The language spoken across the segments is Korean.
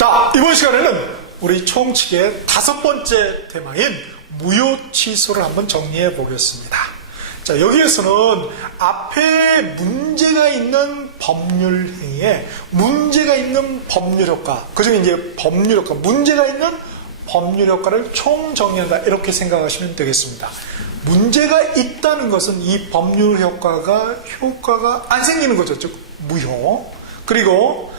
자, 이번 시간에는 우리 총칙의 5번째 테마인 무효 취소를 한번 정리해 보겠습니다. 자, 여기에서는 앞에 문제가 있는 법률 행위에 문제가 있는 법률 효과, 그 중에 이제 법률 효과, 문제가 있는 법률 효과를 총 정리한다, 이렇게 생각하시면 되겠습니다. 문제가 있다는 것은 이 법률 효과가 안 생기는 거죠. 즉 무효. 그리고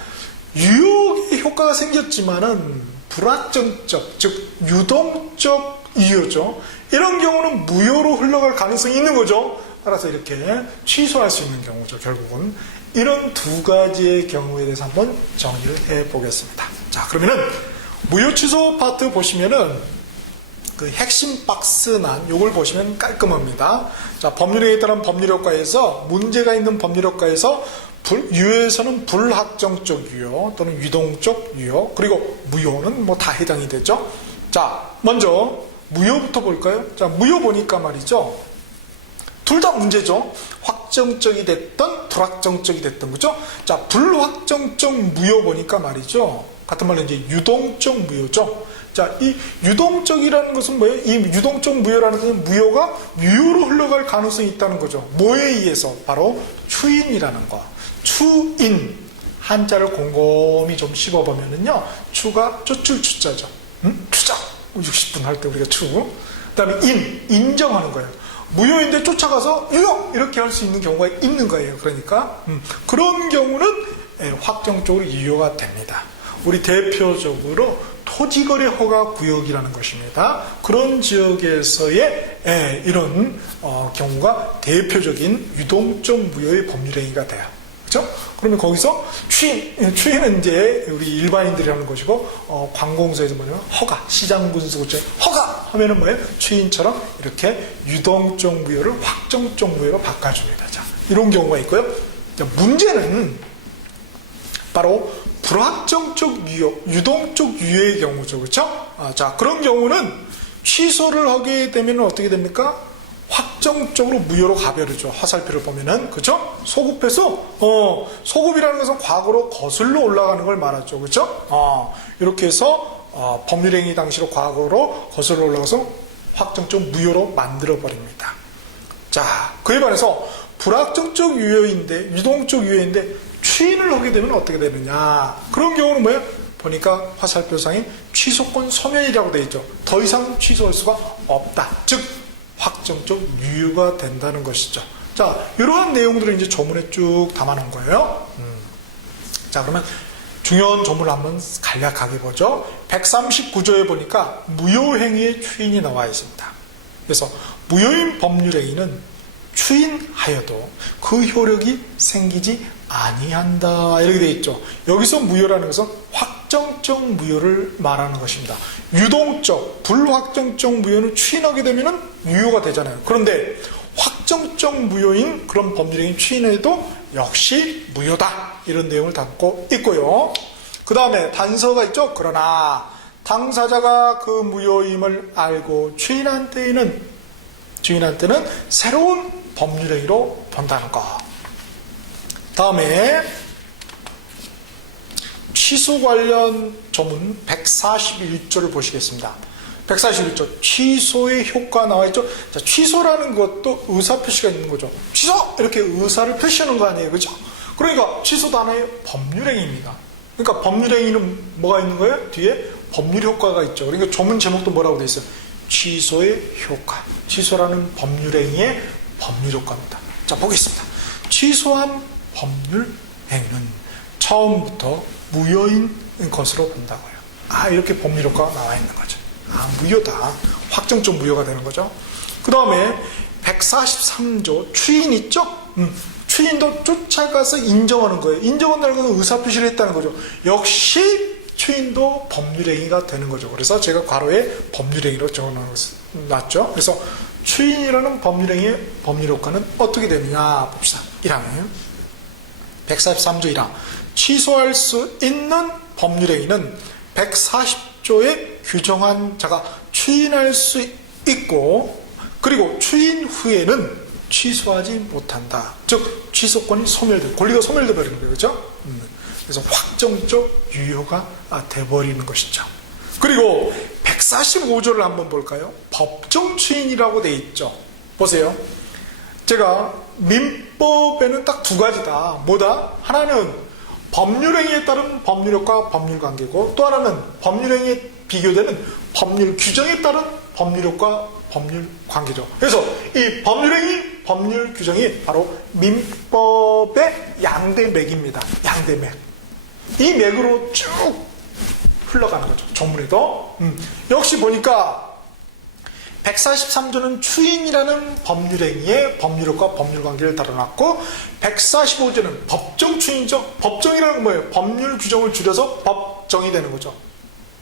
유효의 효과가 생겼지만은 불확정적, 즉 유동적 유효죠. 이런 경우는 무효로 흘러갈 가능성이 있는 거죠. 따라서 이렇게 취소할 수 있는 경우죠. 결국은 이런 두 가지의 경우에 대해서 한번 정리를 해 보겠습니다. 자, 그러면은 무효 취소 파트 보시면은 그 핵심 박스난 요걸 보시면 깔끔합니다. 자, 법률에 따른 법률 효과에서 문제가 있는 법률 효과에서 유효에서는 불확정적 유효 또는 유동적 유효, 그리고 무효는 뭐 다 해당이 되죠. 자, 먼저 무효부터 볼까요? 자, 무효 보니까 말이죠, 둘 다 문제죠. 확정적이 됐던 불확정적이 됐던 거죠. 자, 불확정적 무효 보니까 말이죠, 같은 말로 이제 유동적 무효죠. 자, 이 유동적이라는 것은 뭐예요? 이 유동적 무효라는 것은 무효가 유효로 흘러갈 가능성이 있다는 거죠. 뭐에 의해서? 바로 추인이라는 거. 추인, 한자를 곰곰이 좀 씹어보면은요, 추가 쫓을 추자죠. 추자, 60분 할 때 우리가 추. 그 다음에 인정하는 거예요. 무효인데 쫓아가서 유효! 이렇게 할 수 있는 경우가 있는 거예요. 그러니까 그런 경우는 확정적으로 유효가 됩니다. 우리 대표적으로 토지거래 허가 구역이라는 것입니다. 그런 지역에서의 이런 경우가 대표적인 유동적 무효의 법률행위가 돼요. 그렇죠? 그러면 거기서 추인은 이제 우리 일반인들이 하는 것이고, 관공서에서 뭐냐면 허가, 시장군수구청 허가 하면은 뭐예요? 추인처럼 이렇게 유동적 무효를 확정적 무효로 바꿔줍니다. 자, 이런 경우가 있고요. 자, 문제는 바로 불확정적 유효, 유동적 유효의 경우죠. 그렇죠? 자, 그런 경우는 취소를 하게 되면 어떻게 됩니까? 확정적으로 무효로 가버리죠. 화살표를 보면은. 그렇죠? 소급해서 소급이라는 것은 과거로 거슬러 올라가는 걸 말하죠. 그렇죠? 이렇게 해서 법률행위 당시로 과거로 거슬러 올라가서 확정적 무효로 만들어 버립니다. 자, 그에 반해서 불확정적 유효인데, 유동적 유효인데 추인을 하게 되면 어떻게 되느냐? 그런 경우는 뭐예요? 보니까 화살표상에 취소권 소멸이라고 되어 있죠. 더 이상 취소할 수가 없다. 즉 확정적 유효가 된다는 것이죠. 자, 이러한 내용들을 이제 조문에 쭉 담아놓은 거예요. 자, 그러면 중요한 조문을 한번 간략하게 보죠. 139조에 보니까 무효행위의 추인이 나와 있습니다. 그래서 무효인 법률행위는 추인하여도 그 효력이 생기지 아니한다, 이렇게 되어 있죠. 여기서 무효라는 것은 확정적 무효를 말하는 것입니다. 유동적, 불확정적 무효는 추인하게 되면 유효가 되잖아요. 그런데 확정적 무효인 그런 법률행위 추인해도 역시 무효다, 이런 내용을 담고 있고요. 그 다음에 단서가 있죠. 그러나 당사자가 그 무효임을 알고 주인한테는 새로운 법률행위로 본다는 것. 다음에 취소 관련 조문 141조를 보시겠습니다. 141조 취소의 효과 나와 있죠. 자, 취소라는 것도 의사표시가 있는 거죠. 취소! 이렇게 의사를 표시하는 거 아니에요. 그죠? 그러니까 취소도 하나의 법률행위입니다. 그러니까 법률행위는 뭐가 있는 거예요? 뒤에 법률 효과가 있죠. 그러니까 조문 제목도 뭐라고 되어 있어요? 취소의 효과. 취소라는 법률행위의 법률 효과입니다. 자, 보겠습니다. 취소한 법률행위는 처음부터 무효인 것으로 본다고요. 이렇게 법률 효과가 나와 있는 거죠. 무효다. 확정적 무효가 되는 거죠. 그 다음에 143조 추인 있죠? 추인도 쫓아가서 인정하는 거예요. 인정한다는 것은 의사표시를 했다는 거죠. 역시 추인도 법률행위가 되는 거죠. 그래서 제가 괄호에 법률행위로 적어놨죠. 그래서 추인이라는 법률행위의 법률효과는 어떻게 되느냐 봅시다. 1항 143조 1항 취소할 수 있는 법률행위는 140조에 규정한 자가 추인할 수 있고, 그리고 추인 후에는 취소하지 못한다. 즉 취소권이 소멸돼, 권리가 소멸돼 버리는 거예요. 그렇죠? 그래서 확정적 유효가 돼버리는 것이죠. 그리고 145조를 한번 볼까요? 법정 추인이라고 돼 있죠. 보세요. 제가 민법에는 딱 두 가지다. 뭐다? 하나는 법률행위에 따른 법률효과 법률관계고, 또 하나는 법률행위에 비교되는 법률 규정에 따른 법률효과 법률관계죠. 그래서 이 법률행위 법률 규정이 바로 민법의 양대 맥입니다. 양대 맥. 이 맥으로 쭉 흘러가는 거죠. 조문에도. 역시 보니까 143조는 추인이라는 법률행위의 법률효과 법률관계를 다뤄놨고, 145조는 법정 추인이죠. 법정이라는 건 뭐예요? 법률 규정을 줄여서 법정이 되는 거죠.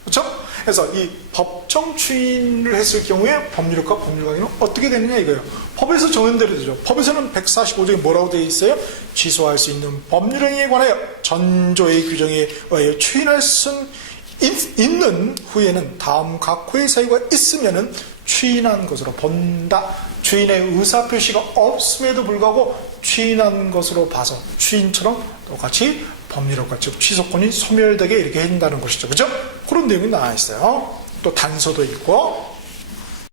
그렇죠? 그래서 이 법정 추인을 했을 경우에 법률효과 법률관계는 어떻게 되느냐 이거예요. 법에서 정한 대로 되죠. 법에서는 145조에 뭐라고 되어 있어요? 취소할 수 있는 법률행위에 관하여 전조의 규정에 의하여 추인할 수 있는 후에는 다음 각 후의 사유가 있으면은 추인한 것으로 본다. 추인의 의사표시가 없음에도 불구하고 추인한 것으로 봐서 추인처럼 똑같이 법률효과, 즉 취소권이 소멸되게 이렇게 해준다는 것이죠. 그죠? 그런 내용이 나와 있어요. 또 단서도 있고.